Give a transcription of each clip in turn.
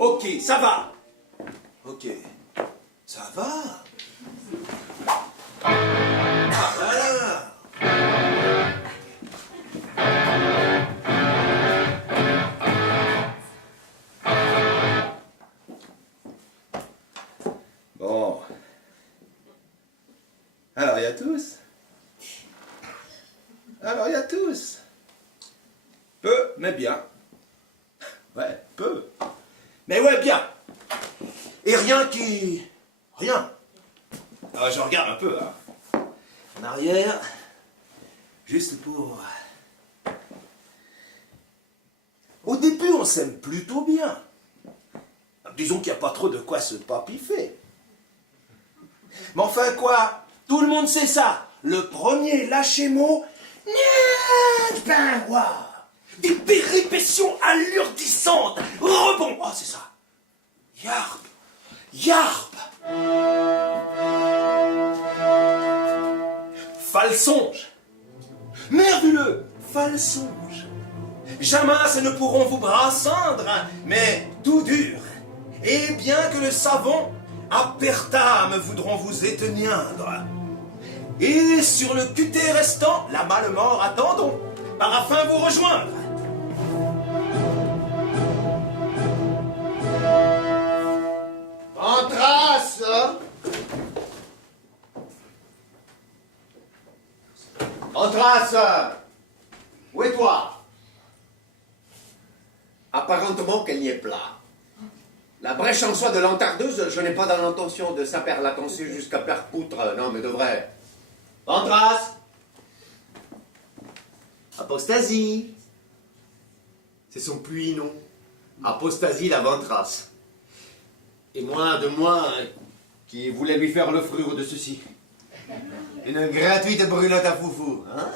Ok, ça va. Ok, ça va. Ah, voilà. Bon. Alors, il y a tous. Alors, il y a tous. Peu, mais bien. Ouais, peu. Mais ouais, bien. Et rien qui... Rien. Alors, je regarde un peu, hein. En arrière. Juste pour... Au début, on s'aime plutôt bien. Disons qu'il n'y a pas trop de quoi se papiffer. Mais enfin quoi? Tout le monde sait ça. Le premier lâcher-mot... Niet, ben, wow. Des péripétions allurdissantes. Rebond. Oh, c'est ça. Yarp. Yarp. Falsonge. Nervuleux. Falsonge. Jamais ne pourront vous brassindre, mais tout dur. Et bien que le savon, apertame voudront vous éteindre. Et sur le cuté restant, la malle-mort attendons, parafin vous rejoindre. Entrasse! Entrasse! Où est toi? Apparentement qu'elle n'y est pas. La brèche en soi de l'entardeuse, je n'ai pas dans l'intention de saper la tensée jusqu'à perdre poutre, non mais de vrai. Entrasse! Apostasie! C'est son puits, non? Apostasie la ventrasse. Et moins de moi qui voulait lui faire le fruit de ceci. Une gratuite brûlotte à foufou, hein?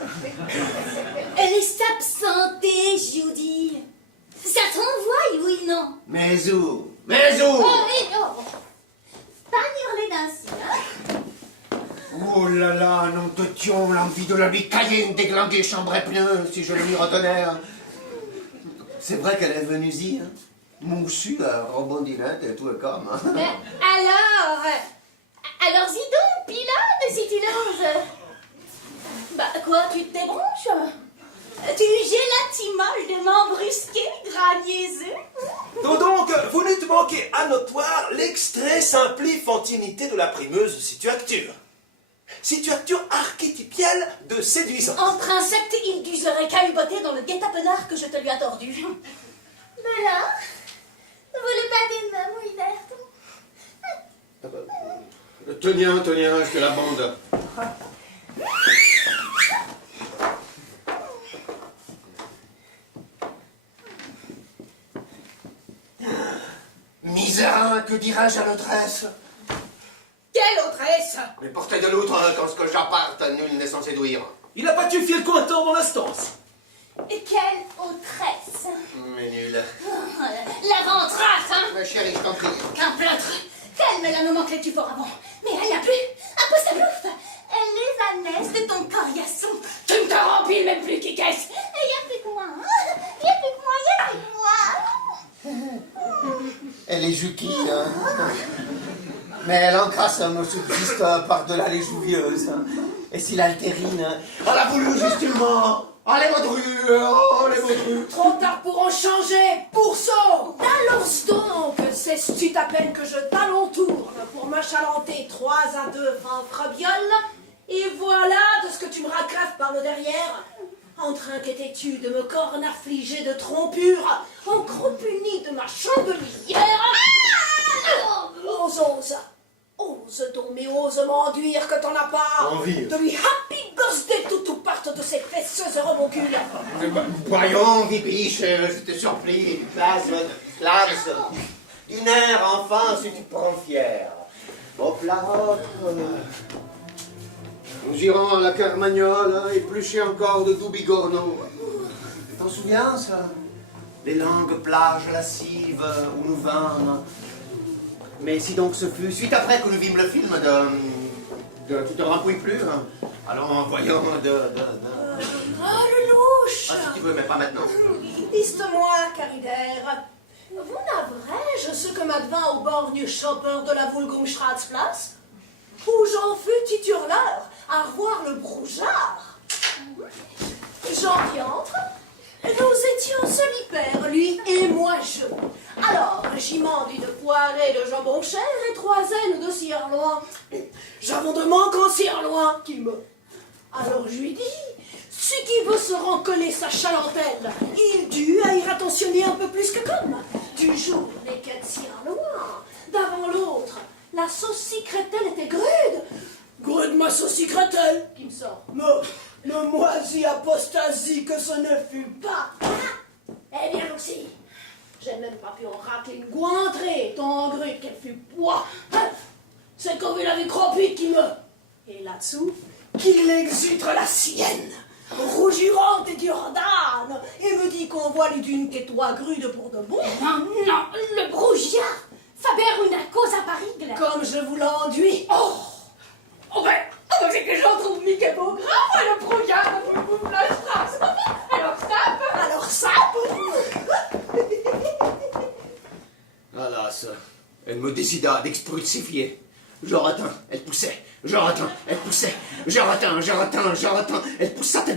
Elle est absentée, Judy. Ça t'envoie, oui, non? Mais où? Mais où? Oh, oui, oh. Pas hurler d'ainsi, hein? Oh là là, non te tions, l'envie de la lui cailler une déglinguée chambre et pneu, si je le lui retenais. C'est vrai qu'elle est venue ici, hein? Moussue, rebondinette et tout comme. Mais alors, dis donc, pilote, si tu l'oses. Bah, quoi, tu te débranches? Tu gélatimoles de m'embrusquer, graniaiseux. Donc, vous n'êtes manqué à notoire l'extrait simplifantinité de la primeuse situature. Situature archétypiale de séduisance. Entre insectes, il d'userait cahuboter dans le guet-apens que je te lui ai tordu. Mais là, vous le battez de main, mon Hubert. Tenez, je te la bande. Misère, que dirais-je à l'autresse? Quelle autresse? Mais portez de l'outre, quand ce que j'apparte, nul n'est censé douir. Il a battu fiel cointant dans l'instance. Et quelle autresse? Mais nul. La ventrasse, hein? Ma chérie, je t'en prie. Qu'un plâtre. Quelle mélanome manquait-tu fort avant? Mais elle n'a plus. Un peu sa bouffe. Elle les anèse de ton coriasson. Tu ne te remplis même plus, Kikès. Et y a plus que moi, hein? Y a plus que moi. Elle est juquille, hein. Mais elle encrasse me subsiste par-delà les jouvieuses. Et si l'altérine, elle a voulu justement. Allez, votre rue, oh, les votre rue. Trop tard pour en changer, pourceau. Balance donc, sais-tu à peine que je t'alentourne pour m'achalanter 3 à 2 fanfrebioles. Et voilà de ce que tu me racraves par le derrière. En train qu'étais-tu de me cornes affligé de trompure, en croupuni de ma chandelière. Ose donc, mais ose m'enduire que t'en as pas. Envie. De lui happy birthday tout parte de ses fesseuses reboncules. Voyons, Vipiche, je te supplie, classe, d'une air, enfin, si tu prends fier. Hop là, hop. Nous irons à la Carmagnole, éplucher encore de doux bigorneaux. T'en souviens, ça? Les longues plages lascives où nous vîmes. Mais si donc ce fut suite après que nous vîmes le film de Tu te rampouilles plus, hein. Allons, voyons, Oh, le louche. Ah, si tu veux, mais pas maintenant. Piste-moi, Caridère. Vous n'avrais-je que m'advint au borgne chopper de la Vulgumstraatsplatz, où j'en fus titulaire à revoir le brougeard. J'en y entre. Nous étions solitaires, lui et moi je. Alors, j'y mande une poirée de jambon cher et 3 aines de cireloin. J'avons de manque en cireloin qui me... Alors je lui dis, celui qui veut se rencoller sa chalentelle, il dut à y attentionner un peu plus que comme. Du jour, les 4 cireloins, d'avant l'autre, la sauce crételle était grude. Grude ma sauce crételle, qui me sort. Le moisi apostasie que ce ne fut pas. Eh bien, aussi, j'ai même pas pu en racler une gointrée, tant grude qu'elle fut poids. C'est comme il avait cropi qui me... Et là-dessous, qu'il exutre la sienne, rougirante et Diordane, et me dit qu'on voit les dunes qu'étois grudes pour de bon. Non, le brouillard. Faber une cause à Paris. Comme je vous l'enduis. C'est que j'en trouve Mickey Beaugrave, le brouillard, vous la strasse. Alors ça. Alas, elle me décida d'expulsifier. Je retins, elle poussait. Je retins, elle poussait. Je retins. Elle poussate.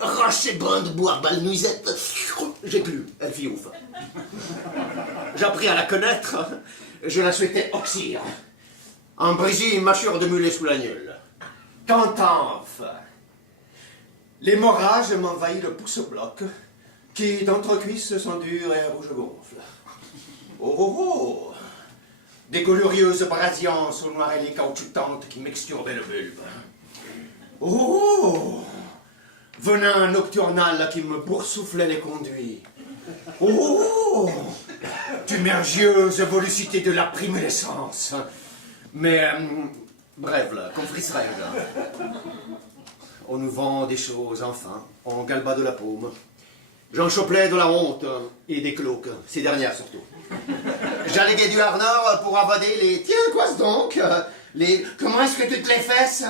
Rocher, brun de bois, balle, nuisette. J'ai plu, elle fit ouf. J'appris à la connaître. Je la souhaitais oxyre. En Brésil, mâchure de mulet sous l'agnole. Quand enfin, l'hémorragie m'envahit le pouce-bloc, qui d'entrecuisse sont durs et rouge gonfle. Oh, des glorieuses brasiances aux noirelles caoutchoutantes qui m'exturbaient le bulbe. Oh, venin nocturnal qui me boursouflait les conduits. Oh, tumergieuse volupté de la primescence. Mais, bref, là, qu'on frisserait, là. On nous vend des choses, enfin, en galba de la paume. J'en choplais de la honte et des cloques, ces dernières surtout. J'alléguais du harneur pour avader les... Tiens, quoi donc les... Comment est-ce que tu te les fesses?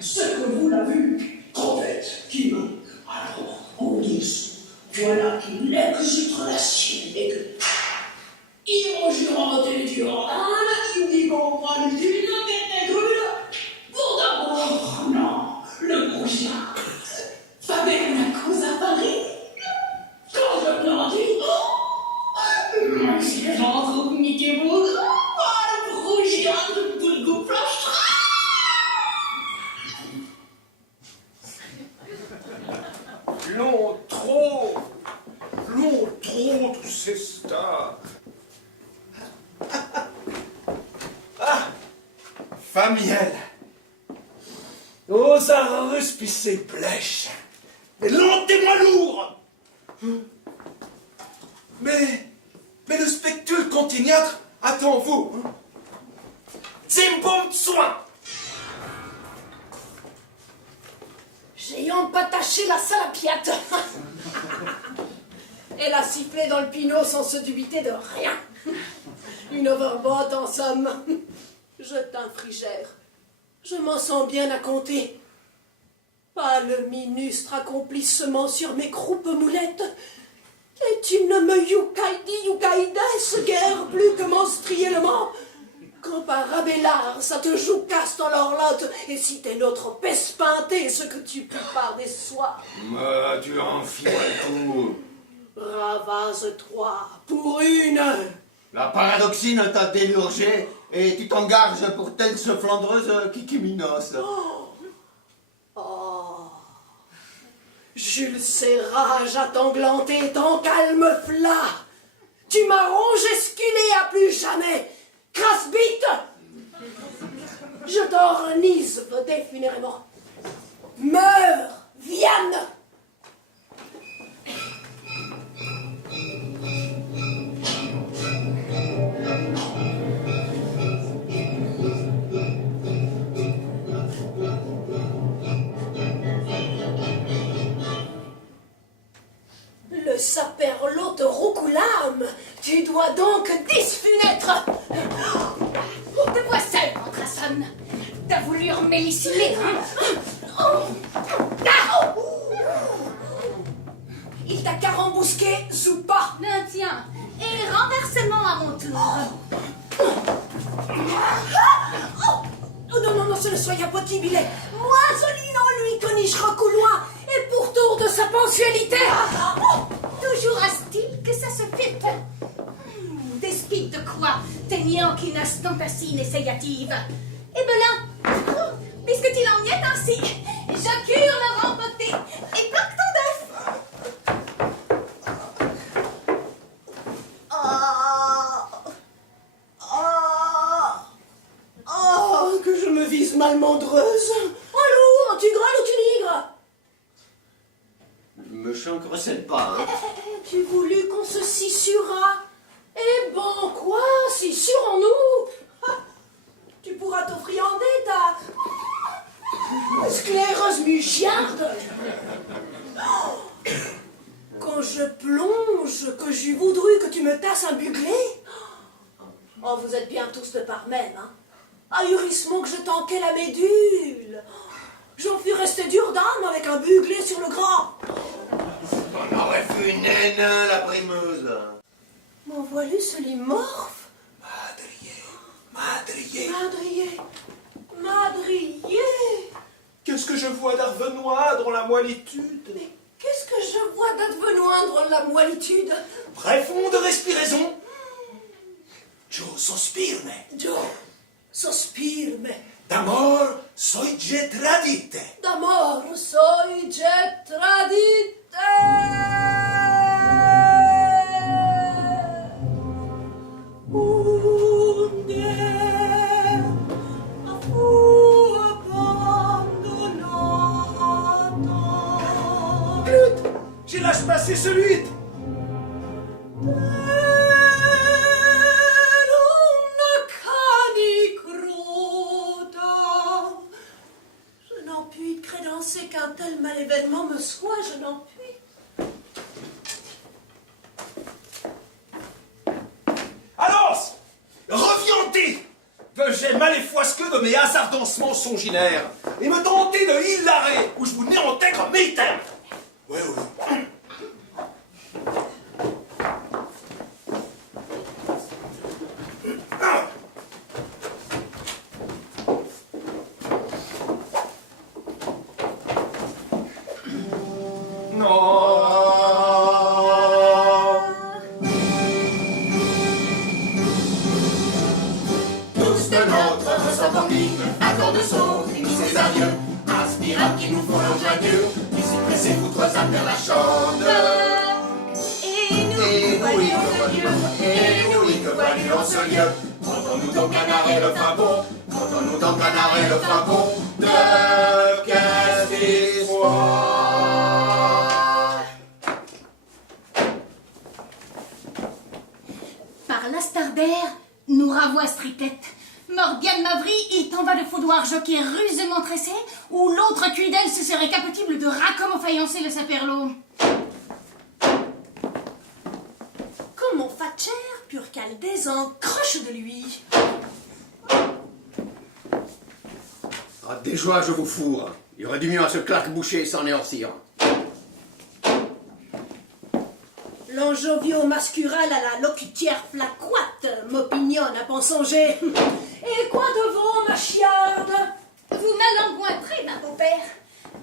C'est que vous l'avez vu, trompette, qui me... Alors, on dit, voilà qu'il exutre la sienne et que... Il regira des Diordane, qui dit qu'on voit les dunes qui étaient grues. Pour d'abord, non, le brouillard. Faber la cause à Paris. Quand je me l'en dis, si j'en trouve Mickey Beaugrave, le brouillard de Vulgumstraatsplatz. Long trop, tous ces stars. Famiel. Aux arrus pis ses blèches. Mais lentez-moi lourd. Mais le spectule continuâtre attend vous. Zimbom soin. J'ayant pas taché la salapiate. Elle a sifflé dans le pinot sans se dubiter de rien. Une overboat en somme. Je t'infligère. Je m'en sens bien à compter. Pas le minustre accomplissement sur mes croupes moulettes. Et tu ne me yucaïdes guère plus que menstruellement. Quand par Abélard, ça te joue casse dans l'orlotte, et si t'es notre peste peintée, ce que tu prépares des soirs. Mais tu enfiles tout. Ravase-toi pour une. La paradoxine t'a délurgé et tu t'engages pour telle flandreuse Kikiminos. Jules Serrage à t'englanter ton calme flat. Tu m'as rongé sculé à plus jamais. Crasse bite. Je t'ornise défunéralement. Meurs, Viane. Le saperlot te roucoulame. Tu dois donc disfenêtre. Te vois seul, Contrasson. T'as voulu m'éliciler, hein? Il t'a carambousqué, Zoupa. Ben tiens, et renversement à mon tour. Oh non, non, non, ce ne soit impossible, il est moisolinant, lui, conichera couloir, et pour tour de sa pensualité. Toujours a-t-il que ça se fait. Despite de quoi, teignant qu'une instantacie essaillative. Et Belin, puisque tu l'en miettes ainsi, je cure le rempoté et bloque ton œuf. Oh, que je me vise malmandreuse. Allô, tu grâles ou tu nigres? Me chancrecède pas, hein. Tu voulu qu'on se scissurât? Eh bon, quoi, scissurons-nous? Ah, tu pourras t'offriander ta sclérose mugiarde. Quand je plonge, que j'eus voudru que tu me tasses un buglé. Oh, vous êtes bien tous de par même, hein. Ahurissement que je tanquais la médule. J'en fus resté dur d'âme avec un buglé sur le gras. On aurait fait une haine, la primeuse. M'en voilu ce limorphe. Madrier. Madrier. Qu'est-ce que je vois d'Arvenois dans la moellitude? Mais qu'est-ce que je vois d'advenoindre la moellitude? Profonde respiraison. Joe sospirme. Joe, sospirme. D'amor soige tradite. D'amor soige tradite. Flûte, j'ai lâche passer celui. Je n'en puis crédencer qu'un tel mal événement me soit, je n'en puis. Allons, reviendez. Veux-je maléfoisque de mes hasardancements songinaires et me tenter de hilarer où je vous néantègre mes termes. Oui, oui. Tous de notre symphonie, accorde son, ses adieux, inspirable qui nous font leur joyeux, ici pressés foutre à faire la chante. Et nous, Et oui, que voyons en ce lieu, entends-nous donc canarer le fin bon, entends-nous donc canarer le fin bon, de qu'est-ce soit. par l'Astardaire, nous ravoie Stritette. Mordiane Mavry, il t'en va de foudoir jockey rusement tressé, ou l'autre cuidelle se serait capable de racom faïencer le saperlot. Comme mon fatcher, pur caldez en croche de lui. Ah, des joies, je vous fourre. Il aurait dû mieux à ce claque-boucher sans néorcir. L'enjovio mascural à la locutière flacoite m'opinionne à pensonger. Et quoi de vous, ma chiarde? Vous malengointrez, ma beau-père.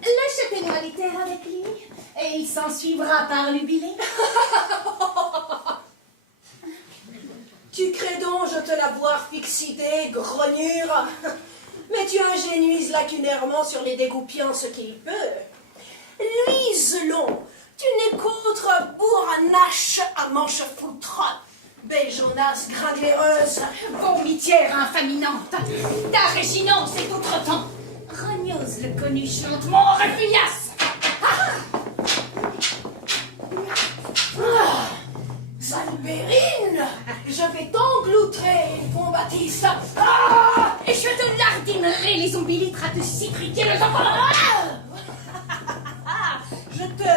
Lâchetez-nous à l'éther avec lui, et il s'en suivra par l'ubilé. Tu crées donc je te l'avoir fixité, grognure. Mais tu ingénuises lacunairement sur les dégoupillants ce qu'il peut. Luiselon, tu n'es qu'autre bourranache à manche foutre. Belle jaunasse gringléreuse. Vomitière infaminante, ta réginance est outre-temps. Rognose le connu chante mon réfugnace. Salbérine, je vais t'engloutrer, bon Baptiste. Ah, Et je te lardinerai les ombilitres à te citriquer le enfant. je te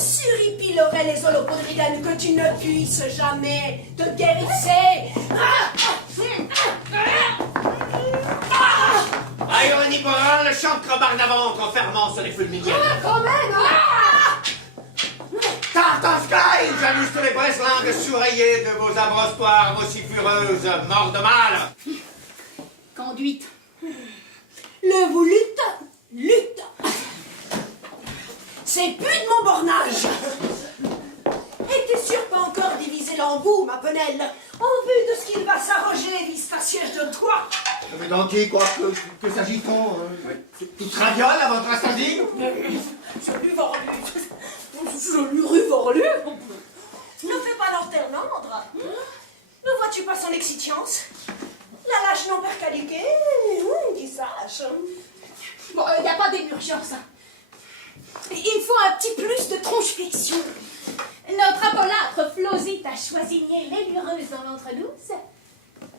suripilerai les holopodridanes que tu ne puisses jamais te guérisser. Ah, ironie pour le chancre barre d'avant en fermant sur les fulminières. Quand même, hein. Ta Partant Sky, j'ajusterai Breslingue surrayée de vos abreuvoirs aussi fureuses, morts de mal. Conduite. Le vous lutte. C'est plus de mon bornage. Et t'es sûr pas encore diviser l'embout, ma penelle, en vue de ce qu'il va s'arroger, vise ta siège de toi. Mais dans qui, quoi, que s'agit-on? Tu te ravioles avant de rassasier? Je lui ruvorlu. Ne fais pas l'orternandre. Ne vois-tu pas son exitience? La lâche non percaliquée, qui sache. Bon, il n'y a pas d'urgence. Il me faut un petit plus de tronche-flexion. Notre apolâtre Flosite a choisigné l'élureuse dans l'entre-douce.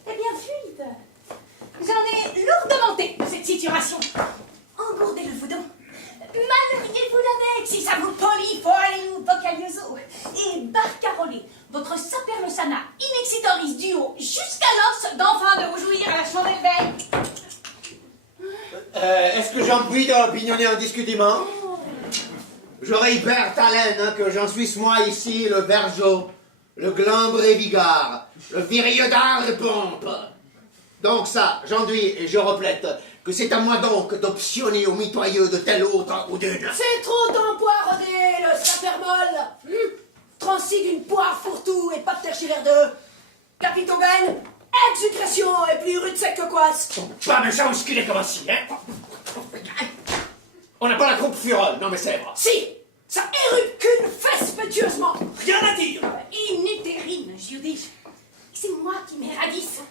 Eh bien, fuite. J'en ai lourdement monté de cette situation. Engourdez le voudon. Manœuvrez-vous l'avec si ça vous polie, foalez-vous vocalioso. Et barcarolez votre saperlosana inexitoris duo jusqu'à l'os d'enfin de vous jouir à la chandelle veille. Est-ce que j'en puis d'opinionner indiscutément? J'aurais hyper talent que j'en suis moi ici, le bergeau, le glambré vigard, le viriodard de pompe. Donc ça, j'enduis et je replète que c'est à moi donc d'optionner au mitoyeux de tel autre ou d'une. C'est trop d'empoirodé, le sapermol. Transigue une poire fourre-tout et pas de tertiaire de capitobène, exécration et plus rude sec que quasse. Pas méchant musculé comme ainsi, hein? On n'a pas la croupe furole, non mais c'est vrai. Si, ça érupte qu'une fesse pétueusement. Rien à dire. Inutérine, Judith. C'est moi qui m'éradisse.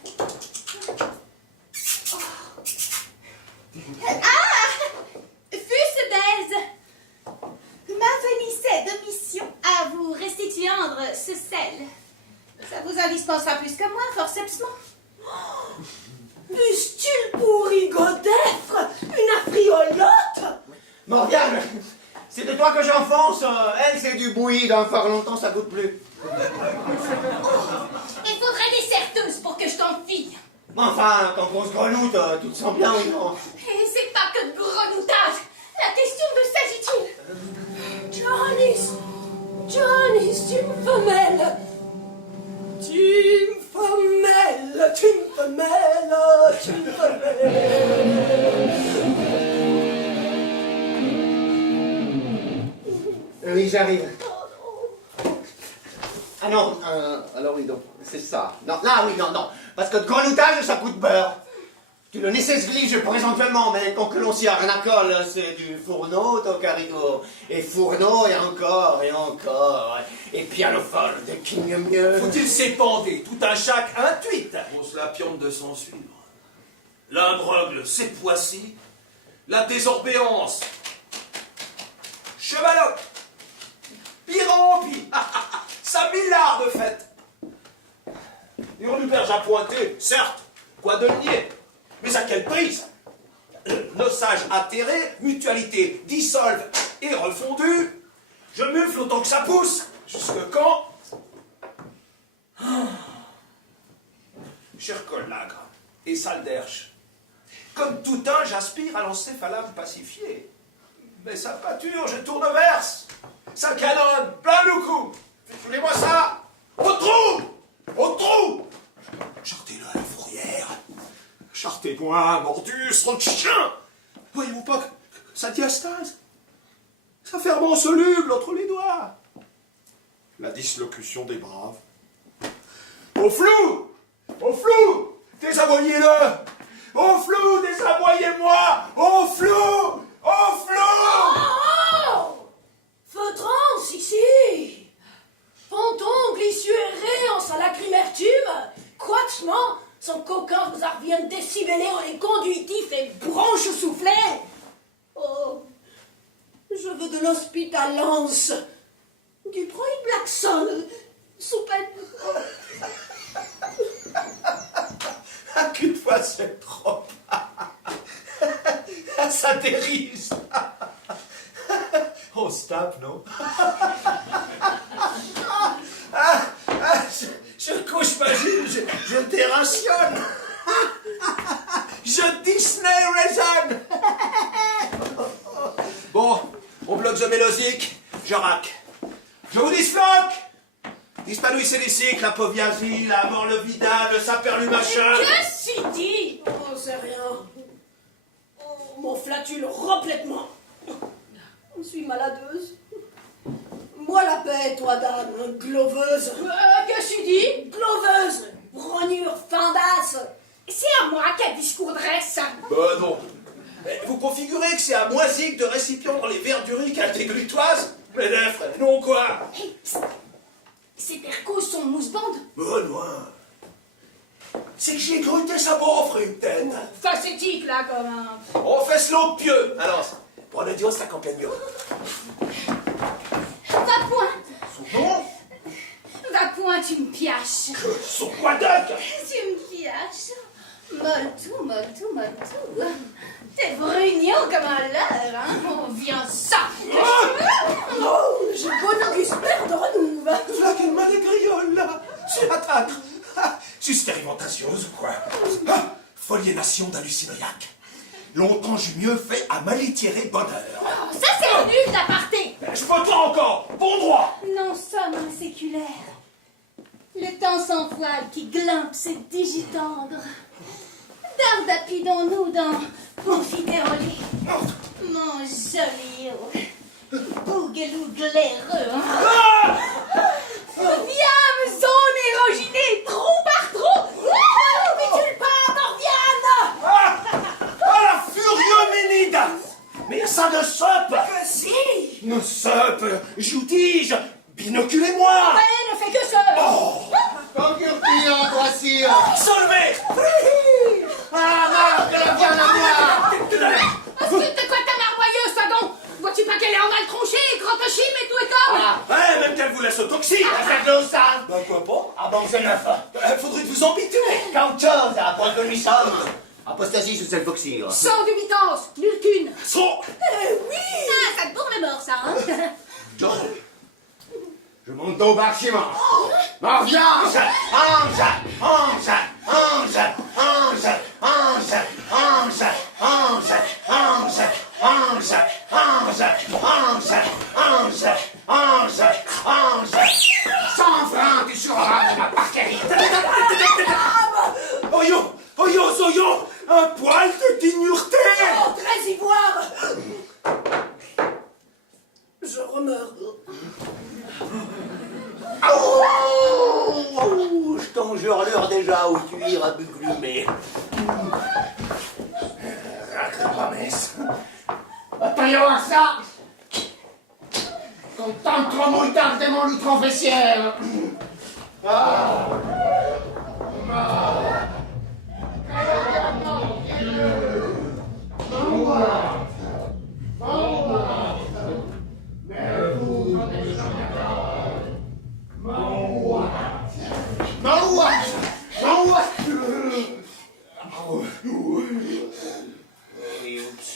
Ah! Fût-ce baise! M'avenissait de mission à vous restituendre ce sel. Ça vous indispensera plus que moi, forcément. Pustule pourri godèfre, une affriolote. Morgane, c'est de toi que j'enfonce. Elle, c'est du bouilli, dans fort longtemps, ça goûte plus. Il faudrait des certeuses pour que je t'en fie. Enfin, quand on se greloute, tu te sens bien ou non? Et c'est pas que de grenoutage. La question de s'agit-il? Johnny, tu me femelles. Oui, j'arrive. Ah non, alors oui, donc, c'est ça. Non, là, oui, non. Parce que de greloutage, ça coûte beurre. Tu le nécessites présentement, mais quand que l'on s'y arnacole, c'est du fourneau, Tocarigo. Et fourneau, et encore. Et pianophone de King mieux. Faut-il s'épander tout un chac intuite? On se la pionne de s'en suivre. L'imbrogle, c'est Poissy. La désorbéance. Chevaloc. Pirampi. 5000 lards de fête. Hurluberge à pointer, certes. Quoi de le nier? Mais à quel prix? Noçage atterré, mutualité dissolve et refondue. Je mufle autant que ça pousse. Jusque quand? Cher collègue et salderche, comme tout un, j'aspire à l'encéphalame pacifié. Mais sa pâture, je tourne verse. Ça canonne, plein le coup. Voulez-moi ça? Au trou! Chartez-le à la fourrière. Chartez-moi, mordu, sang de chien! Voyez-vous pas que ça diastase? Ça ferment soluble entre les doigts. La dislocution des braves. Au flou! Désavoyez-le! Au flou, désavoyez-moi! Au flou! Oh! Feutrance ici! Ponton, glissure et réance à lacrymertume, quatchement, son coquin vous revienne décibeler en les conduitifs et branches soufflées. Oh, je veux de l'hospitalance, du bruit Blackson, sous peine. Qu'une fois c'est trop. Ça dérive. On se tape, non? Je couche pas, je dérationne. Je Disney raisonne. Bon, on bloque The Mélosique, je raque. Je vous dis Disloc! Dispanuissez les cycles, la Poviasie, la mort le vidal, le saperlu machin. Qu'est-ce qu'il dit? Oh, c'est rien. Oh, mon flatule complètement. Je suis maladeuse. Moi la paix, toi, dame, gloveuse. Qu'est-ce qu'il dit? Gloveuse, brognure, findasse. C'est à moi quel discours dresse. Ben non. Mais vous configurez que c'est à Moisic de récipient dans les verduriques à des glutoises? Mais non, frère, non quoi? Hey, psst. Ces percos sont mousse-bande. Benoît, c'est que j'ai gruté sa m'offre une tête. Facétique, là, comme un... On fait ce pieux. Alors, prenez Dios la campagne. Va point. Son nom? Va point, tu me piaches. Son quoi d'œuf? Tu me piaches. Molto. T'es brugnon comme un leurre, hein? On vient ça. Oh, j'ai bon auguste de renouve. Là qu'elle m'a des grioles, là. C'est la tâtre. Expérimentatieuse ou quoi? Foliénation d'hallucinoïaque. Longtemps j'eus mieux fait à malitiérer bonheur. Oh, ça, c'est nul d'aparté. Je peux toi encore, bon droit. Non sommes séculaires. Le temps sans voile qui glimpe ses digitendres. Dardapidons-nous dans Confiteroli. Mon joli bougelou glaireux. Viens, zone éroginée, trou par trou. Mais tu le pas, Morviane. La furieux Ménide. Mais ça ne sope. Si. Ne sope, j'outige. Binoculez-moi. Ouais, ne fait que ça. Concurrent, voici. Solvez. Ah, Marc, la viande à moi. Ensuite, de quoi ta marmoyeuse, pardon? Vois-tu pas qu'elle est en mal tronchée, crotte-chime et tout est comme? Ouais, même qu'elle vous laisse au toxique. Faites de l'eau, ça. Ben quoi pas? Ah bon, c'est neuf. Faudrait que vous embitez. Quelque chose, à point que lui sommes. Apostasie sous cette foxire. Sans dubitance, nulle qu'une. Son. Ah, ça te bourre le mort, ça, hein? Je monte au bâtiment. Morviange, ange, ange, ange, ange, ange, ange, ange, ange, ange, ange, ange, ange, ange. 100 francs, tu sureras de ma parquerie. Oyo, Zoyo, un poil de dignureté. Oh, très ivoire. Je remeurs. Je t'enjure l'heure déjà où tu iras buglumer. Racrapamès. Attends à ça. Ton temps trop mouillard de mon lutron fessière.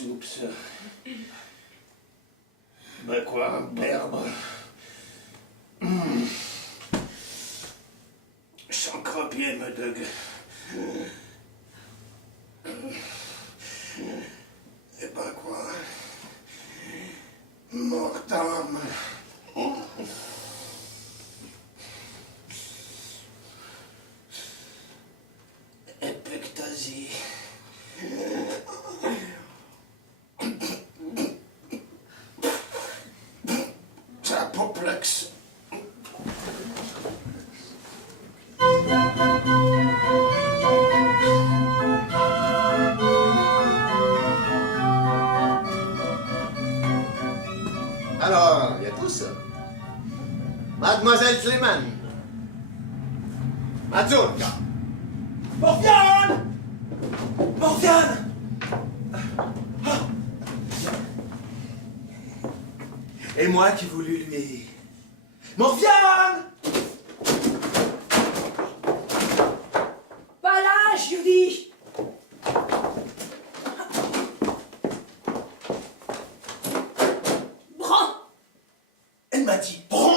Oups. Ben quoi, berbe. Sans cropier me dogue. Et ben quoi. Mortam. Epectasie. Apoplex. Alors, il y a tous. Mademoiselle Slimane. Mazurka. Morviane! Et moi qui voulus lui... Morviane! Pas là, je lui dis. Elle m'a dit, prends